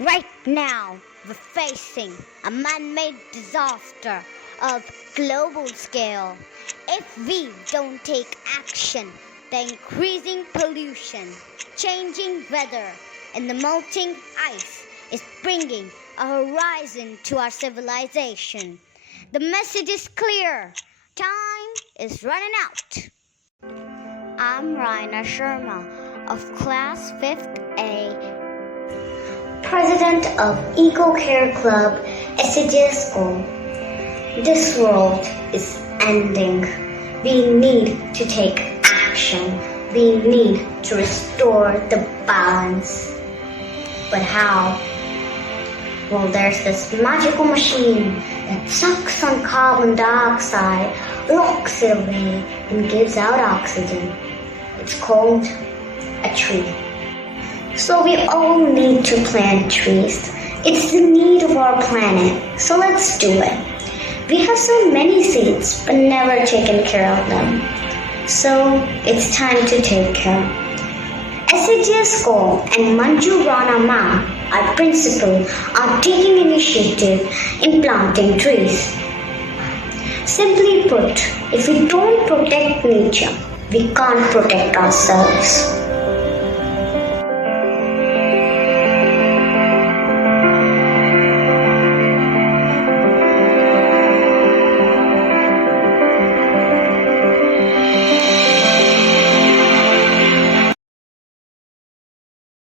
Right now, we're facing a man-made disaster of global scale. If we don't take action, the increasing pollution, changing weather, and the melting ice is bringing a horizon to our civilization. The message is clear. Time is running out. I'm Raina Sharma of Class 5th A, President of Eco Care Club, SAGS School. This world is ending. We need to take action. We need to restore the balance. But how? Well, there's this magical machine that sucks on carbon dioxide, locks it away, and gives out oxygen. It's called a tree. So we all need to plant trees. It's the need of our planet, so let's do it. We have so many seeds, but never taken care of them. So it's time to take care. SAGS School and Manju Rana Ma'am, our principal, are taking initiative in planting trees. Simply put, if we don't protect nature, we can't protect ourselves.